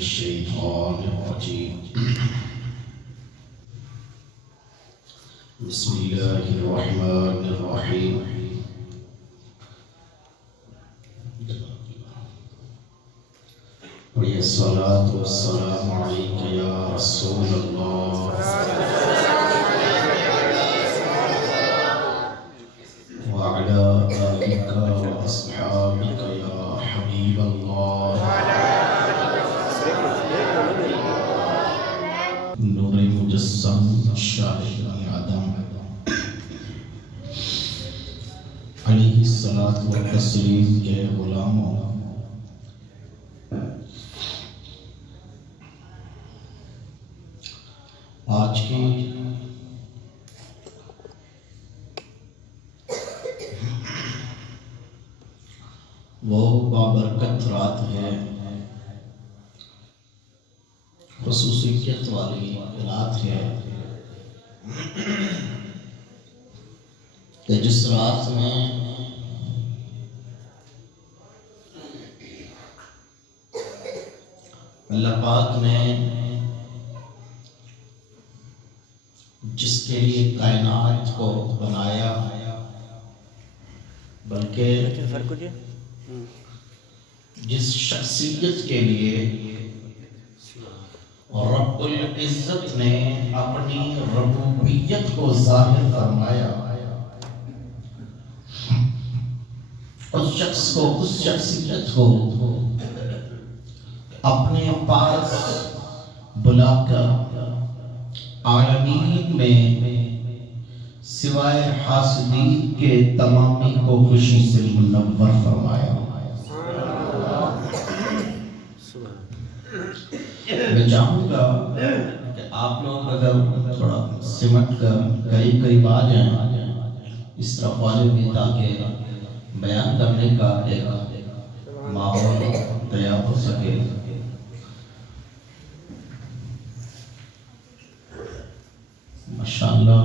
الشيطان الرجيم بسم الله الرحمن الرحيم والصلاة والسلام عليك يا رسول الله وعلى آلك وأصحابك يا حبيب الله نور مجسم شاہد آدم علیہ الصلاۃ والتسلیم کے غلاموں، آج کی وہ بابرکت رات ہے، خصوصیت والی رات ہے کہ جس رات میں اللہ پاک نے جس کے لیے کائنات کو بنایا، بلکہ جس شخصیت کے لیے رب العزت نے اپنی ربوبیت کو ظاہر فرمایا، اس شخصیت کو اپنے پاس بلا کر عالمین میں سوائے حاسدین کے تمامی کو خوشی سے منور فرمایا۔ میں چاہوں گا کہ آپ لوگ اگر تھوڑا سمٹ کر قریب آ جائیں اس طرف والے بھی، تاکہ بیان کرنے کا ایک ماحول تیار ہو سکے۔ ماشاءاللہ۔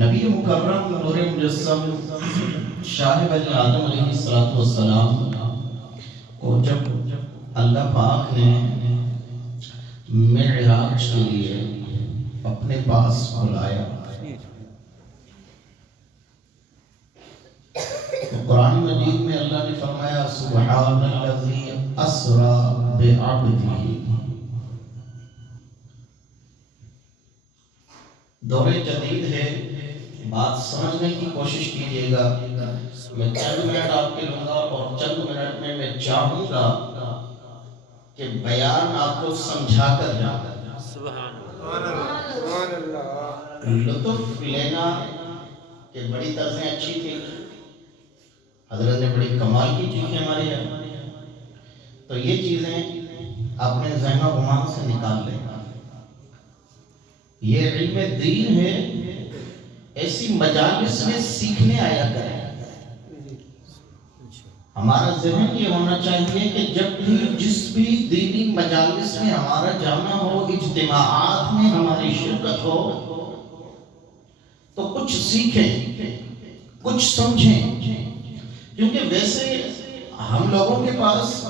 نبی مکرم نور مجسم شاہ بنی آدم علیہ السلام کو جب اللہ پاک نے معراج کے لیے اپنے پاس بلایا، قرآن مجید میں اللہ نے فرمایا سبحان الذی اسری بعبدہ۔ دور جدید ہے، بات سمجھنے کی کوشش کیجیے گا۔ میں چند منٹ آپ کے لوں گا اور چند منٹ میں میں چاہوں گا کہ بیان آپ کو سمجھا کر جاؤں۔ سبحان اللہ۔ لطف لینا کہ بڑی طرزیں اچھی تھی، حضرت نے بڑی کمال کی چیزیں ہمارے یہاں، تو یہ چیزیں اپنے ذہن و دماغ سے نکال لیں۔ یہ علم دین ہے، ایسی مجالس میں سیکھنے آیا کریں۔ ہمارا ذہن یہ ہونا چاہیے کہ جب بھی جس بھی دینی مجالس میں ہمارا جانا ہو، اجتماعات میں ہماری شرکت ہو، تو کچھ سیکھیں، کچھ سمجھیں، کیونکہ ویسے ہم لوگوں کے پاس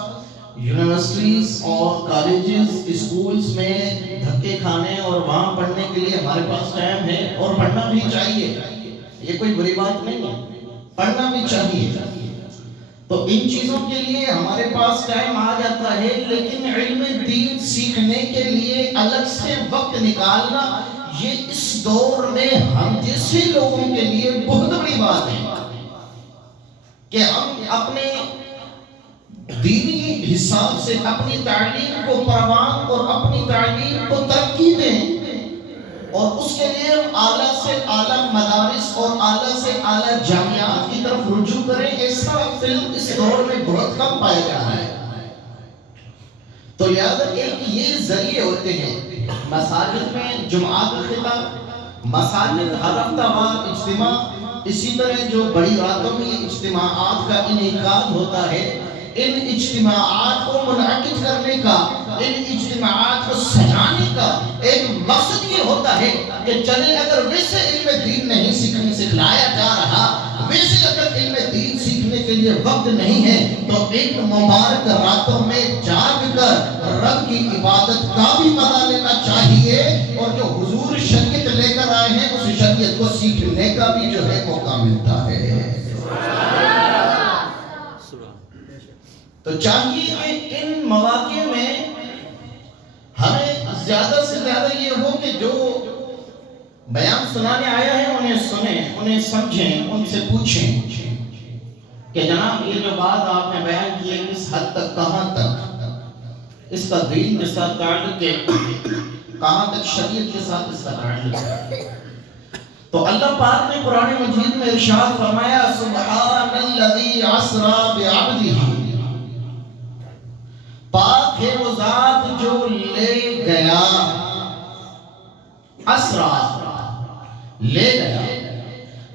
یونیورسٹیز اور کالجز اسکولز میں دھکے کھانے اور وہاں پڑھنے کے لیے ہمارے پاس ٹائم ہے، اور پڑھنا بھی چاہیے، یہ کوئی بری بات نہیں ہے، پڑھنا بھی چاہیے۔ تو ان چیزوں کے لیے ہمارے پاس ٹائم آ جاتا ہے، لیکن علم دین سیکھنے کے لیے الگ سے وقت نکالنا، یہ اس دور میں ہم جیسے لوگوں کے لیے بہت بڑی بات ہے کہ ہم اپنے دینی حساب سے اپنی تعلیم کو پروان اور اپنی تعلیم کو ترقی دیں، اور اس کے لیے اعلیٰ سے اعلیٰ مدارس اور اعلیٰ سے اعلیٰ جامعات کی طرف رجوع کریں۔ ایسا فلم اس دور میں بہت کم پایا جا رہا ہے، تو لہذا ایک یہ ذریعے ہوتے ہیں۔ مساجد میں جمعات کا خطاب، مساجد ہر ہفتہ وار اجتماع، اسی طرح جو بڑی راتوں میں اجتماعات کا انعقاد ہوتا ہے، ان اجتماعات کو منعقد کرنے کا، ان اجتماعات کو سجانے کا ایک مقصد یہ ہوتا ہے کہ چلے اگر ویسے علم دین نہیں سکھلایا جا رہا، ویسے اگر علم دین سیکھنے کے لیے وقت نہیں ہے تو ان مبارک راتوں میں جاگ کر رب کی عبادت کا بھی مزہ لینا چاہیے، اور جو حضور شریعت لے کر آئے ہیں اس شریعت کو سیکھنے کا بھی جو ہے موقع ملتا ہے۔ تو چاہیے کہ ان مواقع میں ہمیں زیادہ سے زیادہ یہ ہو کہ جو بیان سنانے آیا ہے انہیں سنیں، انہیں سمجھیں، ان سے پوچھیں کہ جناب یہ جو بات آپ نے بیان کی ہے کس حد تک، کہاں تک اس کا دین کے ساتھ تعلق ہے، کہاں تک شریعت کے ساتھ اس کا تعلق ہے۔ تو اللہ پاک نے قرآن مجید میں ارشاد فرمایا سبحان الذی اسری بعبدہ، پاک ہے وہ ذات جو لے گیا، اسرا لے گیا۔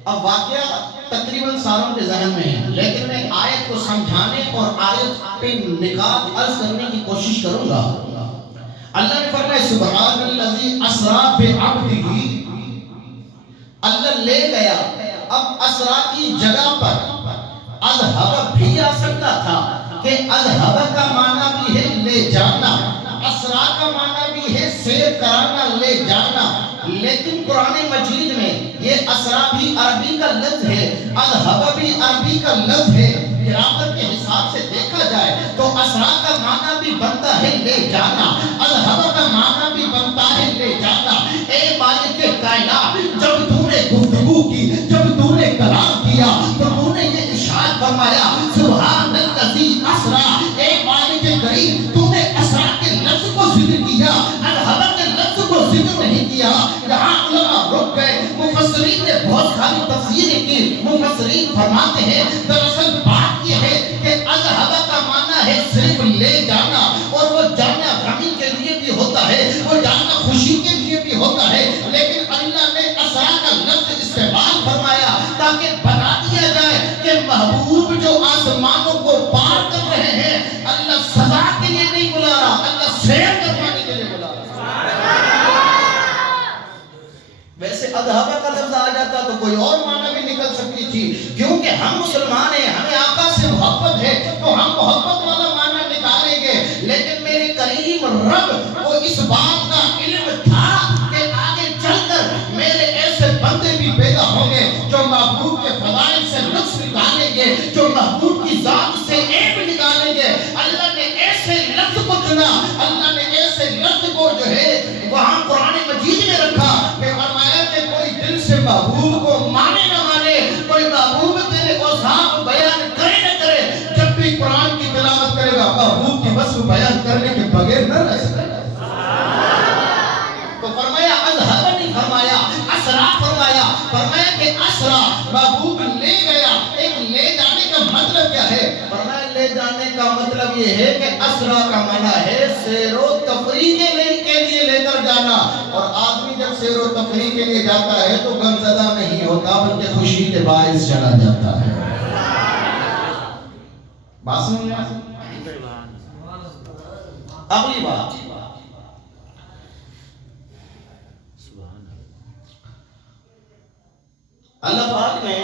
اب واقعہ تقریباً ساروں کے ذہن میں ہے، لیکن میں آیت کو سمجھانے اور آیت پہ نکات عرض کرنے کی کوشش کروں گا۔ اللہ نے فرمایا سبحان الذی اسری بعبدہ، اللہ لے گیا۔ اب اسرا کی جگہ پر اذهب بھی آ سکتا تھا کہ اذهب کا معنی بھی ہے لے جانا، اسرا کا معنی بھی ہے سیر کرانا، لے جانا، لیکن قرآن مجید میں یہ اسرا بھی عربی کا لفظ ہے، اذهب بھی عربی کا لفظ ہے۔ گرامر کے حساب سے دیکھا جائے تو اسرا کا معنی بھی بنتا ہے لے جانا، اذهب کا معنی بھی بنتا ہے لے جانا۔ اے مالک کائنات، جب تو نے گفتگو کی، جب تو نے کلام کیا تو تو نے یہ ارشاد فرمایا سبحان الذی اسری، اے مالک کریم تو نے اسرا کے لفظ کو ذکر کیا، اذهب کے لفظ کو ذکر نہیں کیا۔ یہاں علماء رک گئے، مفسرین نے بہت ساری تفسیریں کی۔ مفسرین فرماتے ہیں دراصل بات یہ ہے کہ اذهب کا معنی ہے صرف لے جانا، اور وہ جانا غم کے لیے بھی ہوتا ہے، وہ جانا خوشی کے لیے بھی ہوتا ہے، لیکن اللہ نے اسرا کا لفظ استعمال فرمایا تاکہ بتا دیا جائے کہ محبوب جو آسمانوں کو پار کر رہے ہیں، اللہ سزا کے لیے نہیں بلا رہا، اللہ سیر کروانے کے لیے بلا رہا۔ ویسے اذهب کا لفظ آ جاتا تو کوئی اور معنی بھی نکل سکتی تھی، کیونکہ ہم مسلمان ہیں، ہمیں آقا سے محبت ہے تو ہم محبت والا معنی نکالیں گے، لیکن میرے کریم رب کو اس بات کا علم تھا کہ آگے چل کر میرے ایسے بندے بھی پیدا ہوں گے جو محبوب کے فضائل سے لطف نکالیں گے، جو محبوب کی ذات سے عیب نکالیں گے۔ اللہ نے ایسے لفظ کو چنا، اللہ نے ایسے لفظ کو جو ہے وہاں قرآن مجید میں رکھا کہ فرمایا کہ کوئی دل سے محبوب کو مانے نہ مانے، کوئی محبوب تیرے اوصاف بیان کرے نہ کرے، جب بھی قرآن کی تلاوت کرے گا محبوب کی وصف بیان کرنے کے بغیر نہ رہ سکے گا۔ تو فرمایا اذهب نہیں فرمایا، اسرا فرمایا، فرمایا کہ اسرا محبوب لے گیا۔ ایک لے جانے کا مطلب کیا ہے؟ فرمایا لے جانے کا مطلب یہ ہے کہ اسرا کا معنی ہے سیر و تفریح کے لیے لے کر جانا، اور آدمی جب سیر و تفریح کے لیے جاتا ہے تو غمزدہ نہیں ہوتا بلکہ خوشی کے باعث چلا جاتا ہے۔ بات سمجھ میں آتی؟ اگلی بات، اللہ پاک نے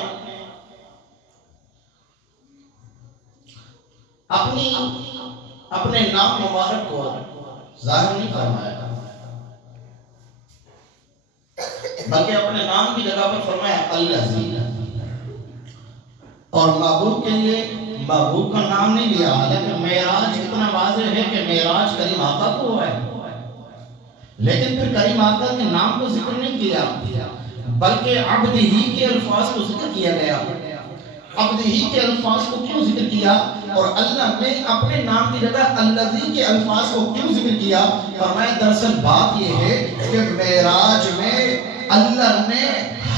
اپنے نام مبارک کو ظاہر نہیں فرمایا، بلکہ اپنے نام کی جگہ پر فرمایا الذی، اور محبوب کے لیے محبوب کا نام نہیں لیا، حالانکہ معراج اتنا واضح ہے کہ معراج کریم آقا کو ہوا ہے، لیکن پھر کریم آقا کے نام کو ذکر نہیں کیا بلکہ عبدہ کے الفاظ کو ذکر کیا گیا۔ عبدہ کے الفاظ کو کیوں ذکر کیا، اور اللہ نے اپنے نام کی جگہ الذی کے الفاظ کو کیوں ذکر کیا؟ فرمایا دراصل بات یہ ہے کہ معراج میں اللہ نے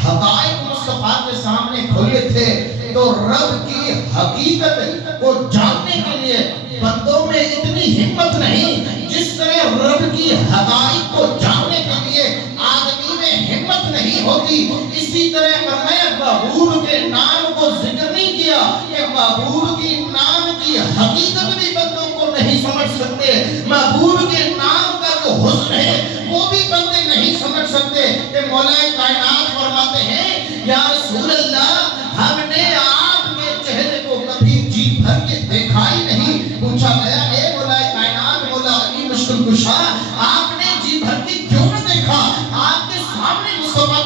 حقائق مصطفیٰ کے سامنے کھولے تھے، تو رب کی حقیقت کو جاننے کے لیے بندوں میں اتنی ہمت نہیں، جس طرح رب کی حقائق کو جاننے کے لیے آدمی میں ہمت نہیں ہوتی، اسی طرح فرمایا محبوب کے نام کو ذکر نہیں کیا کہ محبوب کی نام کی حقیقت بھی بندوں کو نہیں سمجھ سکتے، محبوب کے نام کا جو حسن ہے وہ بھی بندے نہیں سمجھ سکتے، کہ مولا کائنات فرماتے ہیں یا رسول اللہ ہم نے آپ کے چہرے کو کبھی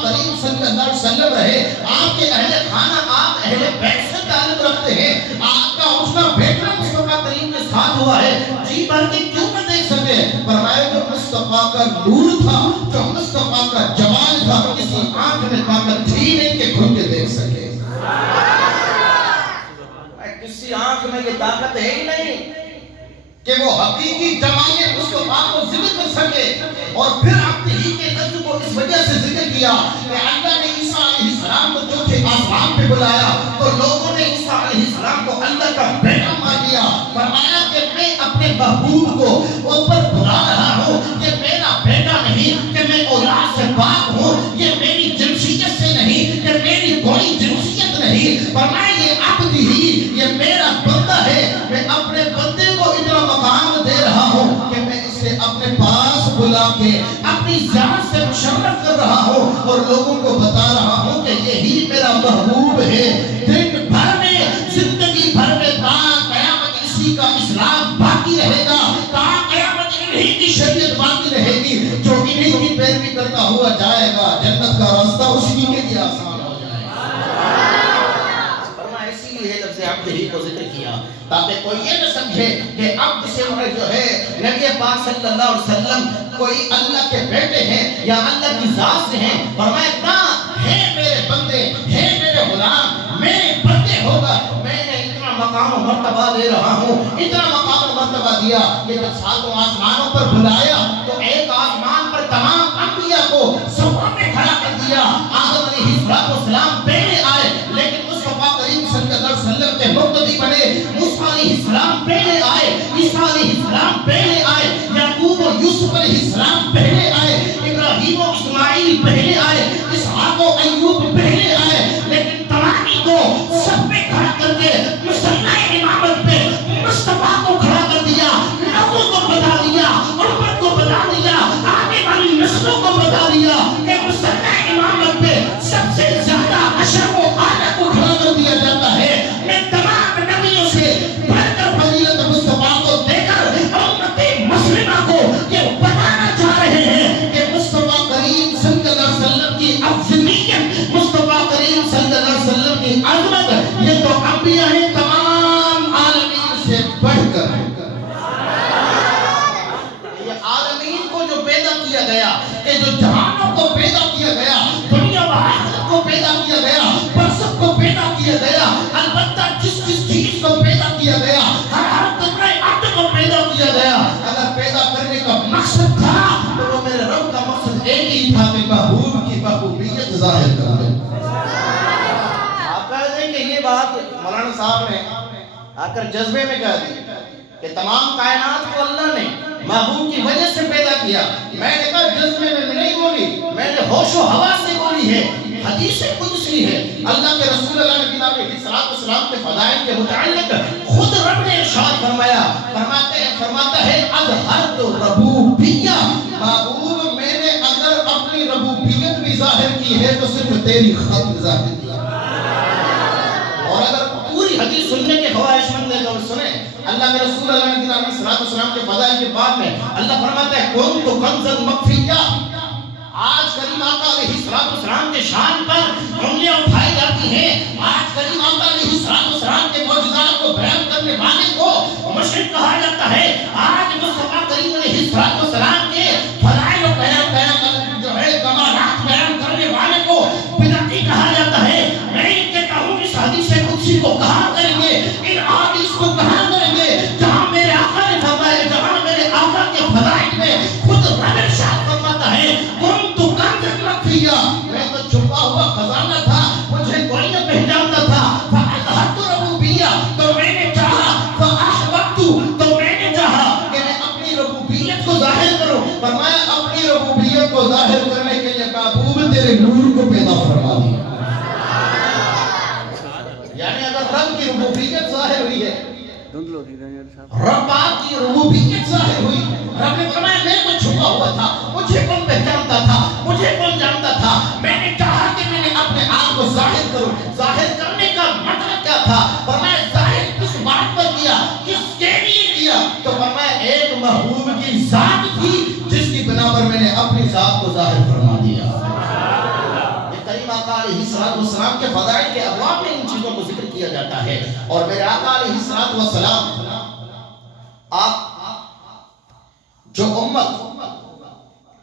کریم صلی اللہ علیہ وسلم رہے، آپ کے اہل خانہ، آپ اہل بیت سے تعلق رکھتے ہیں، آپ کا اٹھنا بیٹھنا مصطفیٰ کریم کے ساتھ ہوا ہے، جی بھر کے کیوں نہ دیکھ سکے؟ فرمایا جو مصطفیٰ کا نور تھا، جو مصطفیٰ کا جمال تھا، کسی آنکھ میں طاقت تھی نہیں کہ کھل کے دیکھ سکے۔ کسی آنکھ میں یہ طاقت ہے ہی نہیں کہ وہ حقیقی جمال مصطفیٰ کو ذکر کر سکے۔ اور پھر آپ ہی کے لفظ کو اس وجہ سے ذکر کیا کہ اللہ نے عیسیٰ علیہ السلام کو جو کہ آسمان پہ بلایا تو لوگوں نے عیسیٰ علیہ السلام کو اللہ کا بیٹا مان لیا۔ فرمایا کہ میں اپنے محبوب کو اوپر بلا رہا ہوں، یہ میرا بیٹا نہیں کہ میں اولاد سے پاک ہوں، یہ میری جنسیت سے نہیں کہ میری کوئی جنسیت نہیں، فرمایا یہ عبد ہی، یہ میرا بندہ ہے، میں اپنے بندے کو اتنا مقام دے رہا ہوں کہ میں اسے اپنے پاس بلا کے اپنی ذات سے مشرف کر رہا ہوں اور لوگوں کو بتا رہا ہوں کہ یہی میرا محبوب ہے۔ دن بھر میں، زندگی بھر میں تا قیامت اسی کا اسلام باقی رہے گا، تا قیامت انہی کی شریعت باقی رہے گی، جو انہی کی پیروی کرتا ہوا جائے گا، جنت کا راستہ اسی کے لیے آسان ہو جائے گا۔ فرمایا اسی لیے لفظ عبد ہی کو ذکر کیا تاکہ کوئی یہ نہ سمجھے کہ عبد سے مراد جو ہے نبی پاک صلی اللہ علیہ وسلم کوئی اللہ کے بیٹے ہیں یا اللہ کی ذات سے ہیں۔ فرمایا نہ، ہے میرے بندے، ہے میرے غلام، میرے بندے ہوگا، میں نے اتنا مقام و مرتبہ دے رہا ہوں، اتنا مقام و مرتبہ دیا کہ جب ساتوں آسمانوں پر بلایا تو ایک آسمان پر تمام انبیاء کو صفوں میں کھڑا کر دیا۔ آدم علیہ السلام پہلے آئے لیکن مصطفیٰ کریم صلی اللہ علیہ وسلم کے مقتدی بنے، موسیٰ علیہ السلام پہلے آئے، عیسیٰ علیہ السلام پہلے آئے، یعقوب اور یوسف علیہ السلام پہلے آئے، ابراہیم و اسماعیل پہلے آئے، اسحاق و ایوب پہلے آئے، لیکن تمامی کو سب پہ کھڑا کر کے مصلی امامت پہ مصطفیٰ کو کھڑا کر دیا، لوگوں کو بتا دیا، امت کو بتا دیا، آنے والی نسلوں کو بتا دیا کہ مصلی امامت پہ سب سے زیادہ اشرف و اعلیٰ کو کھڑا کر دیا جاتا ہے۔ میں تمام نبیوں سے بڑھ کر فضیلت مصطفیٰ کو دے کر امت مسلمہ کو یہ بتانا چاہ رہے ہیں کہ مصطفیٰ کریم صلی اللہ علیہ وسلم کی افضلیت، مصطفیٰ کریم صلی اللہ علیہ وسلم کی عظمت، یہ تو انبیاء ہیں تمام عالمین سے بڑھ کر۔ یہ عالمین کو جو پیدا کیا گیا، کہ جو جہانوں کو پیدا کیا گیا، دنیا و آخرت کو پیدا کیا گیا، برزخ کو پیدا کیا گیا، البتہ جس چیز کو پیدا کیا گیا، ہر قطرہ عبد کو پیدا کیا گیا، اگر پیدا کرنے کا مقصد تھا تو وہ میرے رب کا مقصد ایک ہی تھا کہ محبوب کی محبوبیت ظاہر کر دیں۔ آپ کہہ دیں کہ یہ بات مولانا صاحب نے آ کر جذبے میں کہہ دی کہ تمام کائنات کو اللہ نے محبوب کی وجہ سے پیدا کیا، میں نے کہا جذبے میں نہیں بولی، میں نے ہوش و حواس سے بولی ہے، حدیث قدسی ہے۔ اللہ کے رسول اللہ نبی علیہ السلام کے فضائل کے متعلق خود رب نے ارشاد فرمایا، فرماتا ہے اظہرت ربوبیہ، محبوب میں نے اگر اپنی ربوبیت بھی ظاہر کی ہے تو صرف تیری خط ظاہر کی۔ اور اگر پوری حدیث سننے کے خواہش مند ہے تو سنیں، اللہ کے رسول اللہ نبی علیہ السلام کے فضائل کے بعد میں اللہ فرماتا ہے کنت کنزا مخفیا۔ آج کریم آقا علیہ السلام کے شان پر انگلیاں اٹھائی جاتی ہیں، آج کریم آقا علیہ السلام کے معجزات کو بیان کرنے والے کو مشرک کہا جاتا ہے، آج مصطفیٰ کریم علیہ السلام کے فضائل و بیان جو ہے کمالات بیان کرنے والے کو بدعتی کہا جاتا ہے۔ میں یہ کہتا ہوں اس حدیث قدسی کو کہاں کریں گے، ان حدیث کو کہاں کریں گے جہاں میرے آقا نے فرمایا، جہاں میرے آقا کے فضائل میں خود رب ارشاد فرماتا ہے کنت کنزا مخفیا، میں تو چھپا ہوا خزانہ تھا، مجھے کوئی نہ پہچانتا تھا، فاظہرت ربوبیہ، تو میں نے چاہا، فاحببت، تو میں نے چاہا کہ میں اپنی ربوبیت کو ظاہر کروں۔ فرمایا اپنی ربوبیت کو ظاہر کرنے کے لیے محبوب تیرے نور کو پیدا فرما دیا۔ یعنی اگر رب کی ربوبیت ظاہر ہوئی ہے، رب کی ربوبیت ظاہر ہوئی، رب نے فرمایا میں تو چھپا ہوا تھا، مجھے کون پہچانتا تھا، مجھے کون جانتا تھا، میں نے چاہا کہ میں نے اپنے آپ کو ظاہر کروں۔ ظاہر کرنے کا مطلب کیا تھا؟ فرمایا ظاہر کس بات پر کیا، کس کے لیے کیا؟ تو فرمایا ایک محبوب کی ذات تھی جس کی بنا پر میں نے اپنی ذات کو ظاہر فرما دیا۔ والسلام کے فضائل کے ابواب میں ان چیزوں کو ذکر کیا جاتا ہے. اور میرے آقا علیہ الصلوۃ والسلام آپ جو امت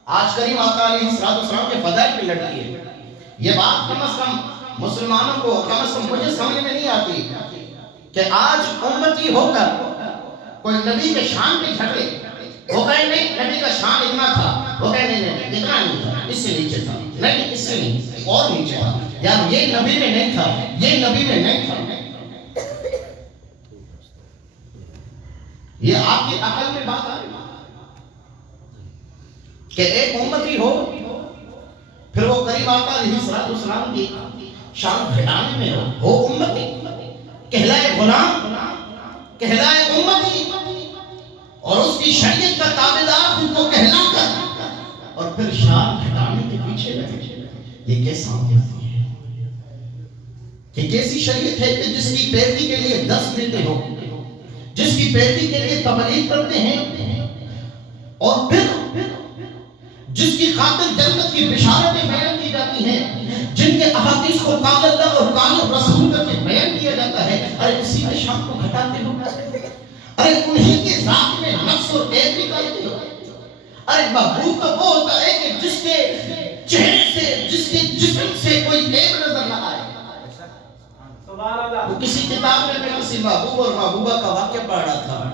آج کریم آقا علیہ الصلوۃ والسلام کے فضائل پہ لڑتی ہے، یہ بات کم از کم مسلمانوں کو، کم از کم مجھے سمجھ میں نہیں آتی کہ آج امتی ہو کر کوئی نبی کے شان پہ جھگڑے. وہ کہے نہیں نبی کا شان اتنا تھا، وہ کہے نہیں اتنا نہیں تھا، اس سے نیچے تھا، نہیں اس سے نہیں اور نیچے تھا، یار یہ نبی میں نہیں تھا، یہ نبی میں نہیں تھا. یہ آپ کی عقل میں بات آ رہی کہ ایک امتی ہو پھر وہ کریم آقا علیہ الصلوۃ والسلام کی شان گھٹانے میں ہو امتی، کہلائے غلام، کہلائے امتی، اور اس کی شریعت کا تابعدار ان کو کہلا کر اور پھر شان گھٹانے کے پیچھے لگے. یہ کیسا ہوتی ہے؟ یہ کیسی شریعت ہے کہ جس کی پیروی کے لیے دست دیتے ہو، جس کی پیروی کے لیے تبلیغ کرتے ہیں، اور پھر جس کی خاطر جنت کی بشارتیں بیان کی جاتی ہیں، جن کے احادیث کو قال اللہ اور قال رسول کر کے بیان کیا جاتا ہے، ارے اسی کے شان کو گھٹاتے ہو، ارے انہی کے ذات میں نقص اور عیب نکالتے ہو. ارے محبوب تو وہ ہوتا ہے کہ جس کے چہرے سے، جس کے جسم سے کوئی عیب نظر نہ آئے. وہ کسی کتاب میں کسی محبوب اور محبوبہ کا واقعہ پڑھ رہا تھا،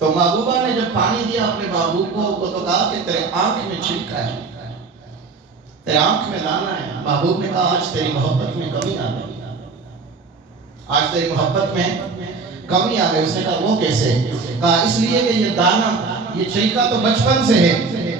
تو محبوبہ نے جب پانی دیا اپنے محبوب کو تو کہا کہ تیرے آنکھ میں چھلکا ہے، تیرے آنکھ میں دانا ہے. محبوب نے کہا آج تیری محبت میں کمی آ گئی، آج تیری محبت میں کمی آ گئی. اس نے کہا وہ کیسے؟ کہا اس لیے کہ یہ دانا، یہ چھلکا تو بچپن سے ہے،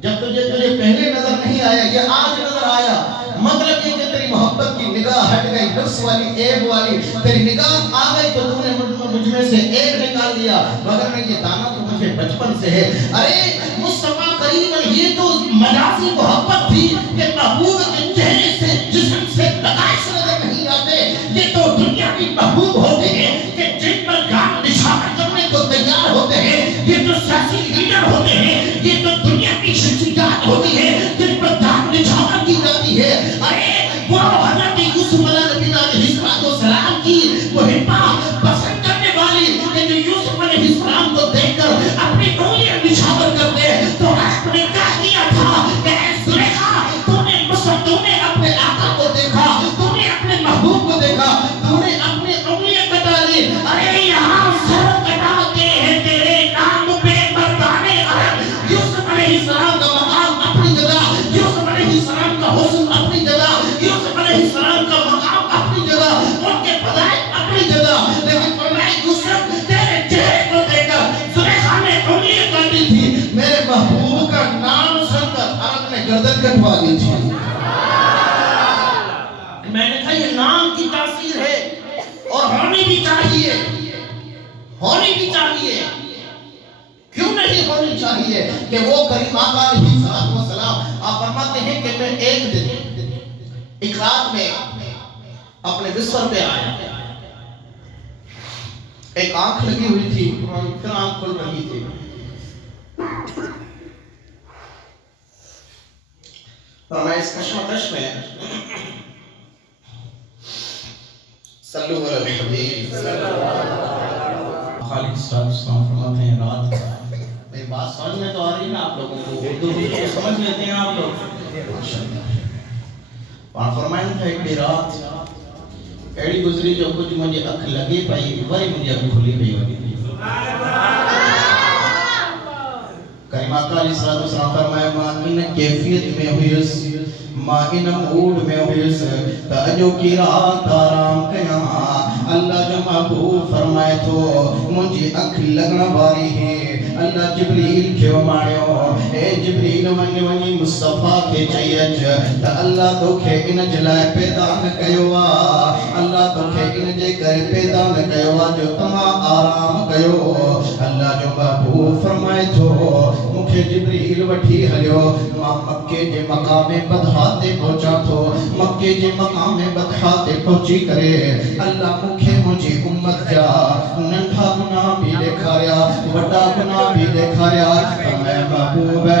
جب تجھے پہلے نظر نہیں آیا، یہ آج نظر آیا. مطلب یہ کہ تیری محبت کی نگاہ ہٹ گئی، نفس والی، عیب والی تیری نگاہ آ گئی تو تو نے مجھ میں سے عیب نکال دیا، مگر یہ دانا تو مجھے بچپن سے ہے. ارے مصطفیٰ کریم، یہ تو مجازی محبت تھی کہ محبوب کے چہرے سے، جسم سے نقائص نظر نہیں آتے. یہ تو دنیا کی محبوب ہوتے ہیں کہ جن پر جان نشان کرنے کو تیار ہوتے ہیں. یہ تو سیاسی لیڈر ہوتے ہیں، یہ تو دنیا کی شخصیات ہوتی ہے جن پر جان نشان کی جاتی ہے. ارے وہ حضرت یوسف علیہ السلام کی وہ حبا پسند کرنے والی کہ جو یوسف علیہ السلام کو دیکھ کر اپنی انگلیاں نچھاور کرتے تو آپ نے کہا کیا تھا کہ اے زلیخا، تو نے اپنے آقا کو دیکھا، تو نے اپنے محبوب کو دیکھا، تو نے اپنی انگلیاں کٹا لی. ارے یہاں سر کٹاتے ہیں تیرے نام پہ مردانے عرب. یوسف علیہ السلام کا مقام اپنی جگہ، یوسف علیہ السلام کا حسن اپنی جگہ، یوسف علیہ السلام کا مقام اپنی جگہ، ان کے فضائل اپنی جگہ. لیکن فرمایا یوسف تیرے چہرے کو دیکھ کر زلیخا نے انگلیاں کاٹی تھی، میرے محبوب کا نام سن کر عرب نے گردن کٹوا دی تھی. میں نے کہا یہ نام کی تاثیر ہے اور ہونی بھی چاہیے، ہونی بھی چاہیے. کیوں نہیں ہونی چاہیے کہ وہ کریم آقا علیہ الصلوۃ والسلام آپ فرماتے ہیں کہ میں ایک دن ایک رات میں اپنے بستر پہ آیا، ایک آنکھ لگی ہوئی تھی، پھر آنکھ کھل رہی تھی. فرمایا اس کشمکش میں صلو علی الحبیب خالق السلام فرماتے ہیں رات میری بات سمجھ میں تو آ رہی ہے نا آپ لوگوں کو؟ اردو بھی سمجھ لیتے ہیں آپ لوگ؟ وہاں فرمائیں تھا ایک رات ایڑی گزری جو کچھ مجھے اکھ لگے پائی وہی مجھے ابھی کھلی پئی ہوگی. کریم آقا علیہ السلام فرمایا ما ان کیفیت میں ہوئیس، ما ان موڈ میں ہوئیس تاجو کی رات آرام کیا. اللہ جو محبوب فرمائے تو مجھے اکھ لگنا باری ہے. اللہ جبریل کیوں ماڑیو اے جبریل ونی ونی مصطفیٰ کے چیج تا اللہ تو کھے ان جلائے پیدا نہ کیوا، اللہ تو کھے ان جے کر پیدا نہ کیوا جو تما آرام کیو. اللہ جو محبوب فرمائے تو مکھے جبریل وٹھی ہلیو ماں مکے جے مقام بدحا تے پہنچا تو مکے جے مقام بدحا تے پہنچی کرے. اللہ مکھے مجھے امت جا ننھا گناہ بھی دکھایا، وڈا گناہ بھی دکھایا. میں محبوب ہے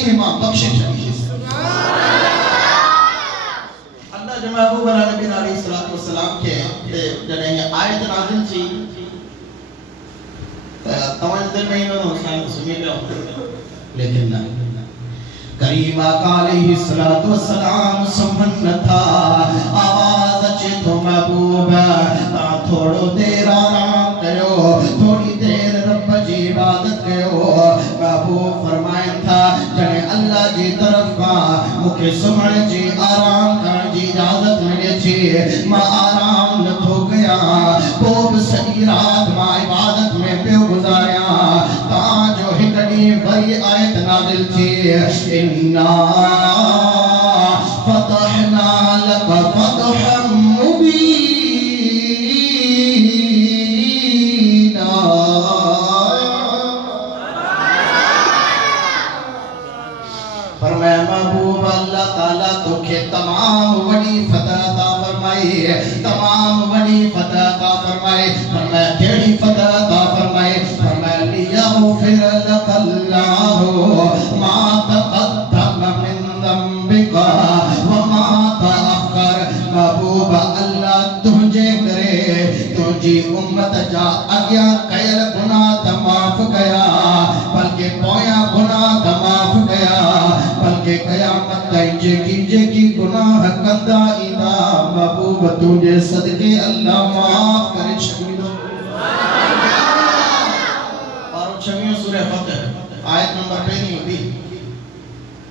یہ ماں بخشش ہے اللہ جو محبوب نبی علیہ الصلوۃ والسلام کے جڑے یہ آیت نازل تھی توجہ دل میں نہ سائیں سمجھ لو لیکن نہ کریم آقا علیہ الصلوۃ والسلام سمجھ نہ تھا آواز اچے تو محبوب تھوڑو دیر آرام کرو تھوڑی دیر رب جی عبادت کرو محبوب فرمائن تھا جنے اللہ جی طرف کا مکہ سمجھ جی آرام کر جی اجازت ملے تھی ماں آرام نہ ہو گیا خوب سہی رات ماں عبادت میں پہ گزاریا تا جو ہکڑی بڑی آیت نازل تھی اِنَّا فَتَحْنَا لَكَ فَتْحًا مُبِينًا فرمایا محبوب اللہ تعالیٰ تو کہ تمام وڈی فتح عطا فرمائے تمام وڈی فتح عطا فرمائے فرمایا کیڑی فتح عطا فرمائے فرمایا لِيَغْفِرَ لَكَ اللَّهُ مَا تَقَدَّمَ مِن ذَنبِكَ وَمَا تَأَخَّرَ محبوب اللہ تجھے کرے تجھی امت جا اگیا کئر گناہ تماف گیا بلکہ پویا گناہ تماف گیا بلکہ قیامت تائیں جے کی گناہ کندہ اینا محبوب تجھے صدقے اللہ معاف کرے شکریہ اور چھویوں سورہ فتح آیت نمبر پہنی ہوئی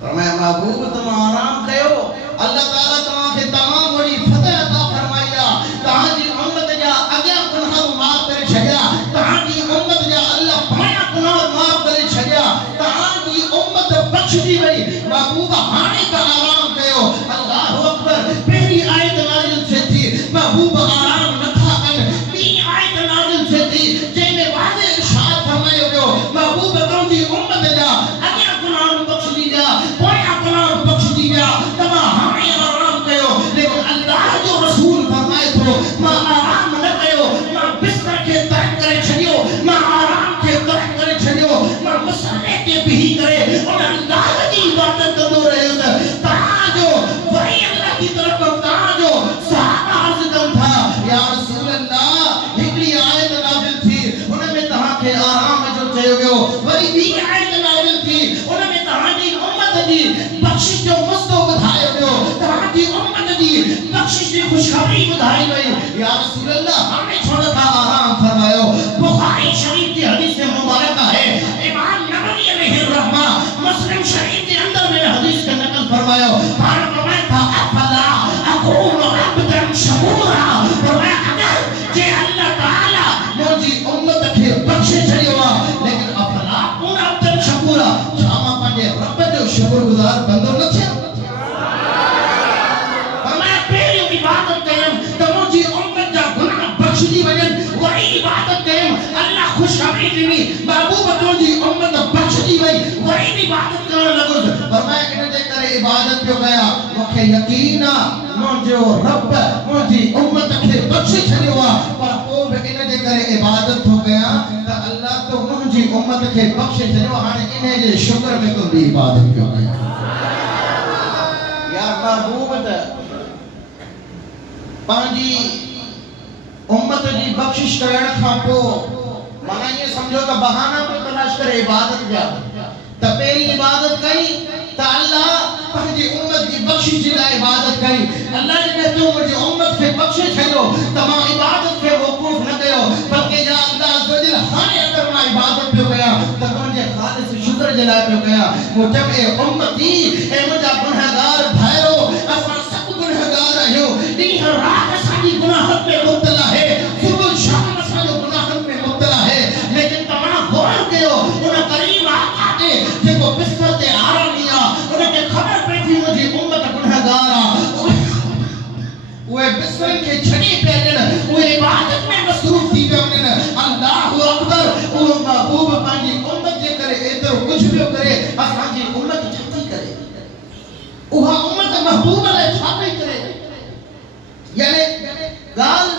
فرمایا محبوب تم آرام کہو اللہ تعالیٰ تمہاں کے تمام بڑی فتح عطا فرمایا تہاں جی امت جا اگیا گناہ معاف کرے چھگیا تہاں جی امت جا اللہ پایا گناہ معاف کرے چھگیا تہاں جی امت بخش دی گئی محبوب ہانے کا آرام کہو اللہ اکبر پہلی آیت نازل سے تھی محبوب آرام نہ تھا بی آیت نازل سے تھی جے میں واضح ارشاد فرمائے ہو محبوب تم جی امت جا اگیا گناہ بخش دی گیا پایا گناہ بخش دی گیا تمہاں ہانے آرام کہو لیکن اللہ جو رسول فرمائے تو ماں آرام نہ کہو ماں بستر کے ترک کرے چھڑیو ماں آرام کے ترک کرے چھڑیو ماں مسئلے کے بھی کرے اور اللہ کی عبادت کرو رہے ہو تاں جو وہی اللہ کی طرف تاں جو صحابہ عرض کم تھا یا رسول اللہ ہکڑی آیت نازل تھی انہیں میں تہاں کے آرام جو تھے ہوئے وہی بھی آیت نازل تھی انہیں میں تہاں کی امت دی بخشش جو مستو بدھائے ہوئے تہاں کی امت دی بخشش دی خوشخبری بدھائی گئی یا رسول اللہ ہمیں چھوڑا تھا آرام فرمائے بخاری شریف کی حدیث مبارکہ ہے امام نبوی علیہ الرحمہ مسلم شریف کے اندر میں حدیث کا نقل فرمایا فرمایا تھا افلا اکون عبدا شکورا فرمایا اگر جے اللہ تعالی مجھے امت کے بخشے چھڑی ہوا لیکن افلا اکون عبدا شکورا شاما پانجے رب جو شکر گزار بندو نہ چھے فرمایا پہلی عبادت کریں تو مجھے امت جا گناہ بخش دی وجن وہی عبادت کریں اللہ خوشخبری دی محبوب تو جی امت بخش دی وئی وہی عبادت کرنے لگو فرمایا انہیں دے کرے عبادت پہ گیا مکھے یقینا مجھے رب مجھے امت کے بخش چھڑی ہوا پر وہ انہیں دے کرے عبادت ہو گیا تو اللہ تو مجھے امت کے بخش چھڑی ہوا ہانے انہیں دے شکر میں تو بھی عبادت پہ گیا یا محبوب پانجی امت جی بخشش کرنے کھاپو مانا یہ سمجھو کہ بہانہ کو تلاش کرے عبادت جا تا پہلی عبادت کئی تا اللہ پہنجی امت کی بخشش جلا عبادت کئی اللہ نے کہتے ہو مجھے امت کے بخشش چھڑو تمام عبادت کے وقوف نہ گئے بلکہ یا اللہ عزوجل ہانے اگر میں عبادت پہ گیا تا مجھے خالص شکر جلا پہ گیا مجھب اے امتی اے مجھا گنہگار بھائرو اصلا سب گنہگار رہے ہو نہیں ہر رات ساڑی گناہت میں مبتلا ہے صبح شام ساڑی گناہت میں مبتلا ہے لیکن تمام غور کے ہو انہیں قریب آتے جن کو بستر تے آرام لیا انہیں کہ خبر پہ تھی مجھے امت گنہگارا وہ بستر کے چھڑی پہ جن وہ عبادت میں مصروف تھی پہ انہیں اللہ اکبر وہ محبوب پانجی امت جے کرے ایتر کچھ بھی کرے پانجی امت جاتی کرے وہاں امت محبوب علیہ چھاپے کرے یعنی گال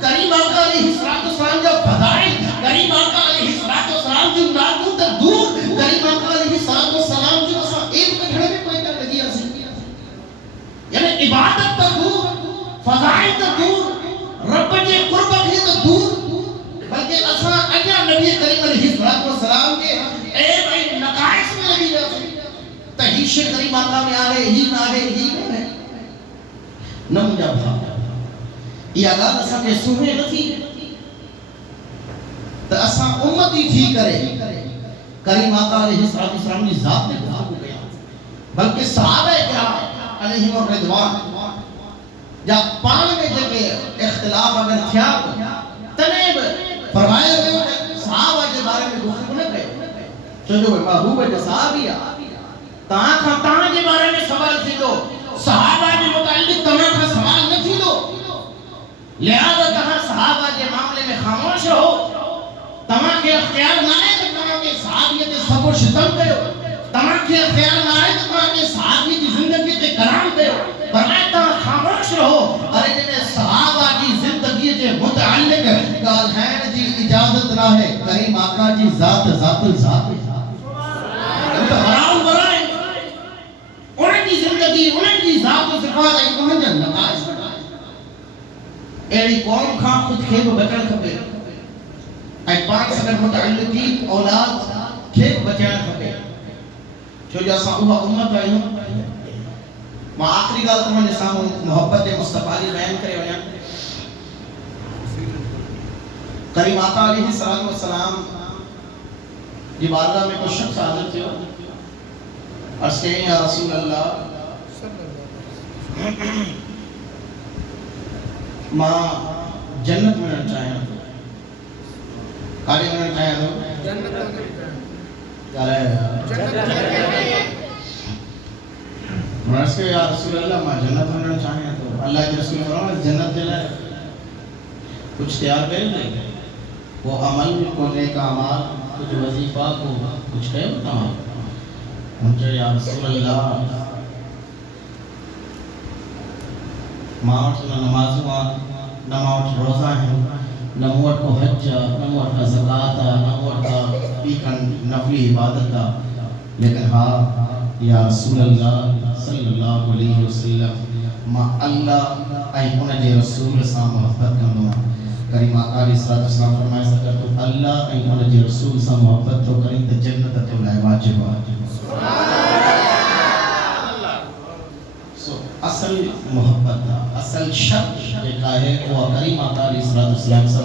کریم آقا علیہ السلام جو فضائل کریم آقا علیہ السلام جو نادوں تک دور کریم آقا علیہ السلام جو فضائل تو دور رب کے قرب ہی تو دور بلکہ اساں اجا نبی کریم علیہ السلام کے اے بھائی نقائص میں لگی جاتی تہیش کریم آقا میں آئے ہی نہ آئے ہی نہ مجھا بھا یہ آگاہ اساں کے سوہے نہ تھی تو اساں امتی تھی کرے کریم آقا علیہ السلام کی ذات نے بھا کو گیا بلکہ صحابہ کرام علیہم الرضوان جب پان میں جگہ اختلاف اگر تھیا تنیب فرمائے ہوئے صحابہ کے بارے میں گفتگو نہ گئے جو محبوب ہے صحابیہ تاں کے بارے میں سوال تھی تو صحابہ کے متعلق تمہیں کا سوال نہ تھی تو لہذا تہاں صحابہ کے معاملے میں خاموش رہو تمہیں کے اختیار نہ آئے تو تمہیں کے صحابیت سب و شتم کرو تمہیں کے اختیار نہ آئے تو تمہیں کے صحابی کی زندگی تے کرام کرو فرمائے تمہیں خاموش رہو ارے جنہیں صحابہ کی زندگی تے متعلق کال ہے جی اجازت نہ ہے کریم آقا جی ذات ذات الذات حرام برائے انہیں کی زندگی انہیں کی ذات و صفات ہے انہیں جن نقائص ایڑی قوم کھا خود کھیب بچن کھپے اے پاک سکر متعلقی اولاد کھیب بچن کھپے جو جیسا اوہ امت آئی ہوں میں آخری گال تمہیں نسام محبت مصطفیٰ علی بیان کرے ہوئے ہیں کریم آقا علیہ السلام یہ بارگاہ میں کچھ شخص حاضر تھے عرض کہیں یا رسول اللہ ماں جنت میں رہنا چاہیں کالی میں رہنا چاہیں تو کیا رہے مرس کے یا رسول اللہ ماں جنت میں رہنا چاہیں تو اللہ کے رسول فرمائے جنت دلائے کچھ تیار کرے دیں وہ عمل کو نیک اعمال کچھ وظیفہ کو کچھ کہے بتاؤں مجھے یا رسول اللہ ماؤٹ نماز ہوا نماؤٹ روزہ ہیں نموٹ کو حج نموٹ کا زکاة نموٹ کا پیکن نفلی عبادت کا لیکن ہاں یا رسول اللہ صلی اللہ علیہ وسلم ما اللہ ایمون جے رسول سا محبت کرنا کریم آقا علیہ السلام فرمائے سکر تو اللہ ایمون جے رسول سا محبت تو کریں تو جنت تو لائے واجب اصل محبت اصل شرط جو ہے وہ کریم آقا علیہ السلام سے